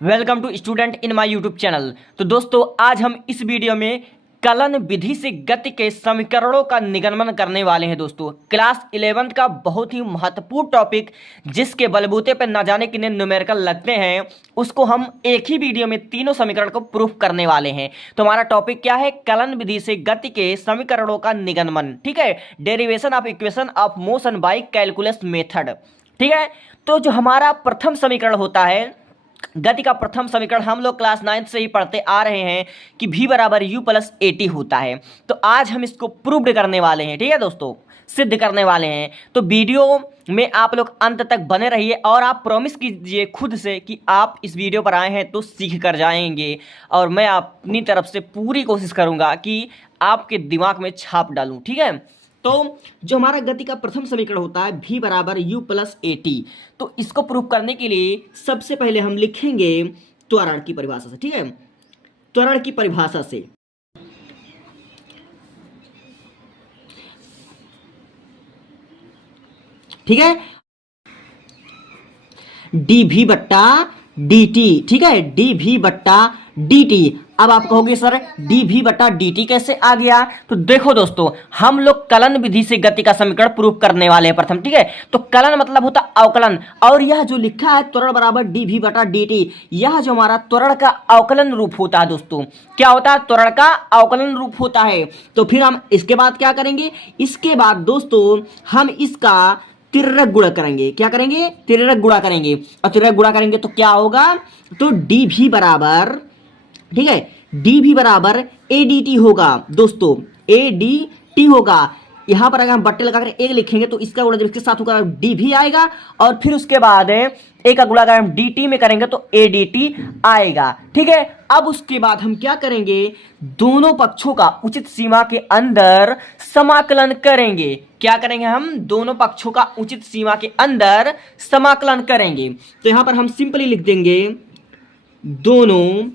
Welcome to student in my YouTube channel. तो दोस्तों आज हम इस वीडियो में कलन विधि से गति के समीकरणों का निगमन करने वाले हैं। दोस्तों क्लास 11th का बहुत ही महत्वपूर्ण टॉपिक जिसके बलबूते पर न जाने कितने न्यूमेरिकल लगते हैं उसको हम एक ही वीडियो में तीनों समीकरण को प्रूफ करने वाले हैं। तो हमारा टॉपिक क्या है? कलन विधि से गति के समीकरणों का निगमन। ठीक है, derivation of equation of motion by calculus method. ठीक है, तो जो हमारा प्रथम समीकरण होता है, गति का प्रथम समीकरण हम लोग क्लास 9th से ही पढ़ते आ रहे हैं कि v बराबर u प्लस ए टी होता है। तो आज हम इसको प्रूव्ड करने वाले हैं। ठीक है दोस्तों, सिद्ध करने वाले हैं। तो वीडियो में आप लोग अंत तक बने रहिए और आप प्रॉमिस कीजिए खुद से कि आप इस वीडियो पर आए हैं तो सीख कर जाएंगे, और मैं अपनी तरफ से पूरी कोशिश करूँगा कि आपके दिमाग में छाप डालूँ। ठीक है, तो जो हमारा गति का प्रथम समीकरण होता है v बराबर u प्लस ए टी, तो इसको प्रूव करने के लिए सबसे पहले हम लिखेंगे त्वरण की परिभाषा से। ठीक है, त्वरण की परिभाषा से ठीक है, dv बट्टा dt। ठीक है, dv बट्टा dt। अब आप कहोगे सर dv बटा dt कैसे आ गया? तो देखो दोस्तों, हम लोग कलन विधि से गति का समीकरण प्रूव करने वाले हैं प्रथम। ठीक है, तो कलन मतलब होता अवकलन, और यह जो लिखा है त्वरण बराबर dv बटा dt, यह जो हमारा त्वरण का अवकलन रूप होता है। दोस्तों क्या होता है? त्वरण का अवकलन रूप होता है। तो फिर हम इसके बाद क्या करेंगे? इसके बाद दोस्तों हम इसका तिर्यक गुणा करेंगे। क्या करेंगे? तिर्यक गुणा करेंगे। और तिर्यक गुणा करेंगे तो क्या होगा? तो dv बराबर, ठीक है, dv बराबर adt होगा। दोस्तों adt होगा। यहां पर अगर हम बट्टे लगाकर एक लिखेंगे तो इसका गुणा जब इसके साथ होगा dv आएगा, और फिर उसके बाद एक का गुणा अगर हम dt में करेंगे तो adt आएगा। ठीक है, अब उसके बाद हम क्या करेंगे? दोनों पक्षों का उचित सीमा के अंदर समाकलन करेंगे। क्या करेंगे? हम दोनों पक्षों का उचित सीमा के अंदर समाकलन करेंगे। तो यहां पर हम सिंपली लिख देंगे दोनों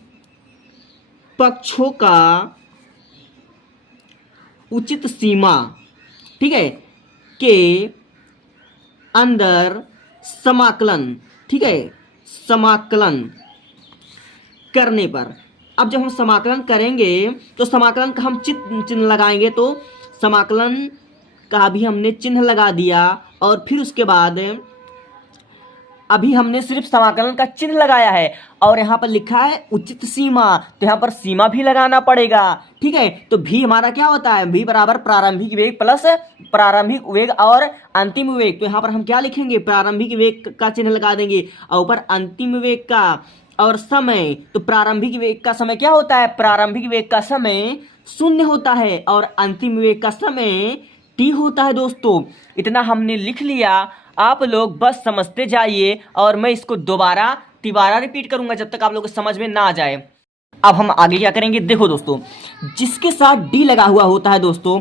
पक्षों का उचित सीमा, ठीक है, के अंदर समाकलन। ठीक है, समाकलन करने पर, अब जब हम समाकलन करेंगे तो समाकलन का हम चिन्ह लगाएंगे। तो समाकलन का भी हमने चिन्ह लगा दिया, और फिर उसके बाद अभी हमने सिर्फ समाकलन का चिन्ह लगाया है, और यहाँ पर लिखा है उचित सीमा, तो यहाँ पर सीमा भी लगाना पड़ेगा। ठीक है, तो v हमारा क्या होता है? v बराबर प्रारंभिक वेग प्लस प्रारंभिक वेग और अंतिम वेग। तो यहाँ पर हम क्या लिखेंगे? प्रारंभिक वेग का चिन्ह लगा देंगे, और ऊपर अंतिम वेग का, और समय। तो प्रारंभिक वेग का समय क्या होता है? प्रारंभिक वेग का समय 0 होता है, और अंतिम वेग का समय t होता है। दोस्तों इतना हमने लिख लिया, आप लोग बस समझते जाइए, और मैं इसको दोबारा तिबारा रिपीट करूंगा जब तक आप लोग को समझ में ना आ जाए। अब हम आगे क्या करेंगे? देखो दोस्तों, जिसके साथ डी लगा हुआ होता है दोस्तों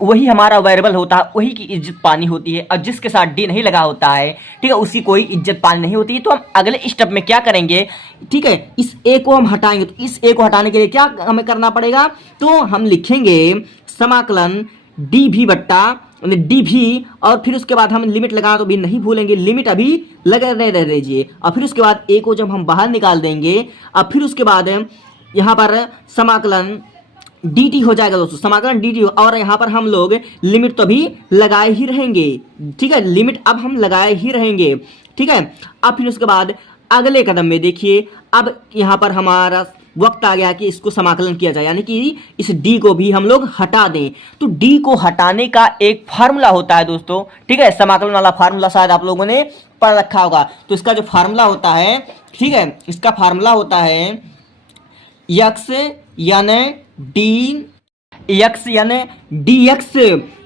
वही हमारा वेरिएबल होता है, वही की इज्जत पानी होती है। और जिसके साथ डी नहीं लगा होता है, ठीक है, उसकी कोई इज्जत पानी नहीं होती है। तो हम अगले स्टेप में क्या करेंगे? ठीक है, इस ए को हम हटाएंगे। तो इस ए को हटाने के लिए क्या हमें करना पड़ेगा? तो हम लिखेंगे समाकलन dv बट्टा dv, और फिर उसके बाद हम लिमिट लगाना तो भी नहीं भूलेंगे, लिमिट अभी लगा रह दीजिए। और फिर उसके बाद a को जब हम बाहर निकाल देंगे, और फिर उसके बाद यहाँ पर समाकलन dt हो जाएगा। दोस्तों समाकलन dt, और यहाँ पर हम लोग लिमिट तो अभी लगाए ही रहेंगे। ठीक है, लिमिट अब हम लगाए ही रहेंगे। ठीक है, अब फिर उसके बाद अगले कदम में देखिए, अब यहाँ पर हमारा वक्त आ गया कि इसको समाकलन किया जाए, यानी कि इस d को भी हम लोग हटा दें। तो d को हटाने का एक फार्मूला होता है दोस्तों। ठीक है, समाकलन वाला फार्मूला शायद आप लोगों ने पढ़ रखा होगा। तो इसका जो फार्मूला होता है, ठीक है, इसका फार्मूला होता है x यानी dx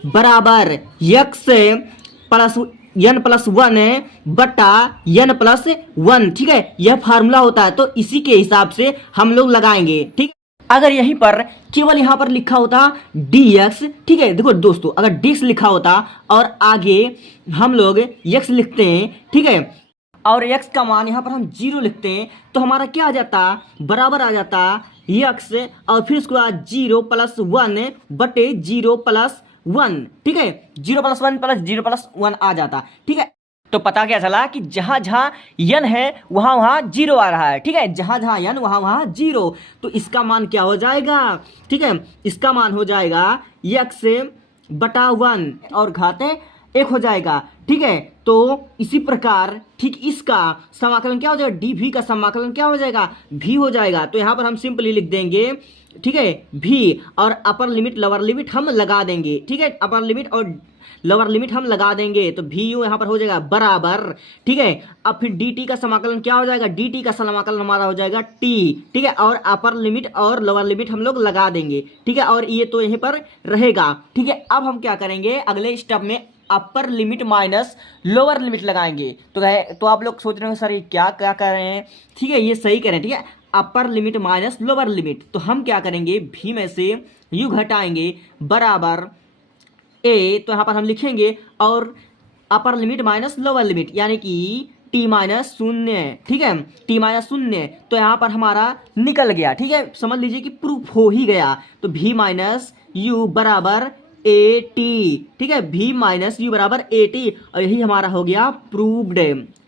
बराबर x प्लस n प्लस 1 बटा n प्लस 1। ठीक है, यह फार्मूला होता है। तो इसी के हिसाब से हम लोग लगाएंगे। ठीक, अगर यहीं पर केवल यहाँ पर लिखा होता dx, ठीक है, देखो दोस्तों, अगर dx लिखा होता और आगे हम लोग x लिखते हैं, ठीक है, और x का मान यहाँ पर हम 0 लिखते हैं, तो हमारा क्या आ जाता? बराबर आ जाता x, और फिर उसके बाद 0 प्लस 1 बटे 0 प्लस 1। ठीक है, 0 प्लस 1 प्लस 0 प्लस 1 आ जाता। ठीक है, तो पता क्या चला कि जहाँ जहाँ n है वहाँ वहाँ जीरो आ रहा है, ठीक है, जहाँ जहाँ n वहाँ वहाँ जीरो। तो इसका मान क्या हो जाएगा, ठीक है, इसका मान हो जाएगा x बटा 1 और घात 1 हो जाएगा, ठीक है। तो इसी प्रकार ठीक इसका समाकलन क्या हो जाएगा, dv का समाकलन क्या हो जाएगा, v हो जाएगा। तो यहाँ पर हम सिंपली लिख देंगे, ठीक है, v और अपर लिमिट लोअर लिमिट हम लगा देंगे, ठीक है, अपर लिमिट और लोअर लिमिट हम लगा देंगे। तो वी यू यहाँ पर हो जाएगा बराबर, ठीक है। अब फिर डी टी का समाकलन क्या हो जाएगा, डी टी का समाकलन हमारा हो जाएगा टी, ठीक है, और अपर लिमिट और लोअर लिमिट हम लोग लगा देंगे, ठीक है, और ये तो यहीं पर रहेगा, ठीक है। अब हम क्या करेंगे, अगले स्टेप में upper limit minus lower limit लगाएंगे। तो आप लोग सोच रहे हो सर ये क्या क्या कर रहे हैं, ठीक है, ये सही करें, ठीक है, upper limit minus lower limit. तो हम क्या करेंगे, भी में से यू घटाएंगे बराबर ए, तो यहाँ पर हम लिखेंगे और upper limit minus lower limit यानी कि टी माइनस 0, ठीक है, टी माइनस 0। तो यहाँ पर हमारा निकल गया, ठीक है, समझ लीजिए कि प्रूफ हो ही गया। तो भी माइनस यू बराबर ए टी, ठीक है, भी माइनस यू बराबर ए टी, और यही हमारा हो गया प्रूव्ड,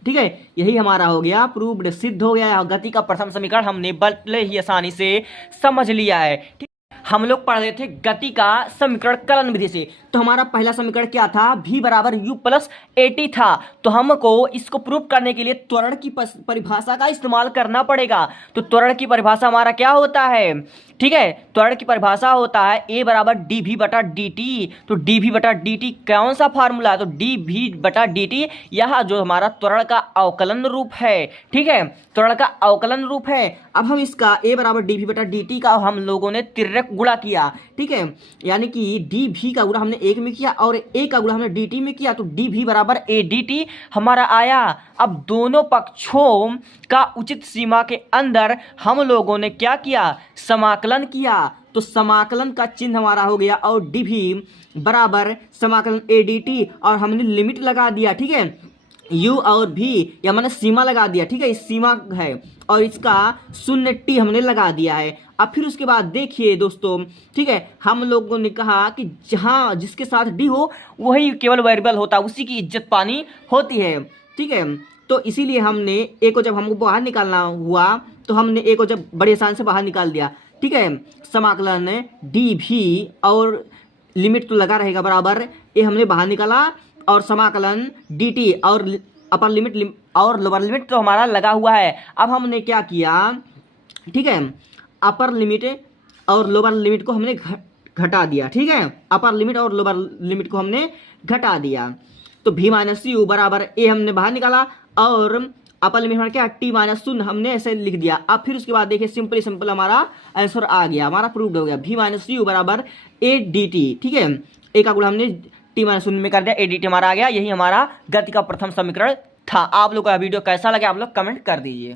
ठीक है, यही हमारा हो गया प्रूव्ड, सिद्ध हो गया। गति का प्रथम समीकरण हमने बड़े ही आसानी से समझ लिया है, ठीक। हम लोग पढ़ रहे थे गति का समीकरण कलन विधि से। तो हमारा पहला समीकरण क्या था, v बराबर u प्लस एटी था। तो हमको इसको प्रूव करने के लिए त्वरण की परिभाषा का इस्तेमाल करना पड़ेगा। तो त्वरण की परिभाषा हमारा क्या होता है, ठीक है, त्वरण की परिभाषा होता है a बराबर डी वी बटा डी टी। तो डी वी बटा डी टी कौन सा फार्मूला है, तो डी वी बटा डी टी यह जो हमारा त्वरण का अवकलन रूप है, ठीक है, त्वरण का अवकलन रूप है। अब हम इसका a बराबर डी वी बटा डी टी का हम लोगों ने तिर्यक गुणा किया, ठीक है, यानी कि डी वी का गुणा हमने एक में किया और ए का गुणा हमने डी टी में किया। तो डी वी बराबर ए डी टी हमारा आया। अब दोनों पक्षों का उचित सीमा के अंदर हम लोगों ने क्या किया, समाकलन किया। तो समाकलन का चिन्ह हमारा हो गया और डी वी बराबर समाकलन ए डी टी, और हमने लिमिट लगा दिया, ठीक है, u और v या मैंने सीमा लगा दिया, ठीक है, इस सीमा है और इसका 0t हमने लगा दिया है। अब फिर उसके बाद देखिए दोस्तों, ठीक है, हम लोगों ने कहा कि जहाँ जिसके साथ d हो वही केवल वेरिएबल होता है, उसी की इज्जत पानी होती है, ठीक है। तो इसीलिए हमने a को जब हमको बाहर निकालना हुआ तो हमने a को जब बड़े आसान से बाहर निकाल दिया, ठीक है, समाकलन डी भी और लिमिट तो लगा रहेगा बराबर ए हमने बाहर निकाला और समाकलन डी टी और अपर लिमिट और लोअर लिमिट तो हमारा लगा हुआ है। अब हमने क्या किया, ठीक है, अपर लिमिट और लोअर लिमिट को हमने घटा दिया, ठीक है, अपर लिमिट और लोअर लिमिट को हमने घटा दिया। तो भी माइनस यू बराबर ए हमने बाहर निकाला और अपर लिमिट हमारा क्या, टी माइनस 0 हमने ऐसे लिख दिया। अब फिर उसके बाद देखिए सिंपल हमारा आंसर आ गया, हमारा प्रूव्ड हो गया। भी माइनस यू बराबर ए डी टी, ठीक है, ए का गुणा हमने टी माइनस 0 में कर दिया, ए डी टी हमारा आ गया। यही हमारा गति का प्रथम समीकरण था। आप लोग का वीडियो कैसा लगा आप लोग कमेंट कर दीजिए।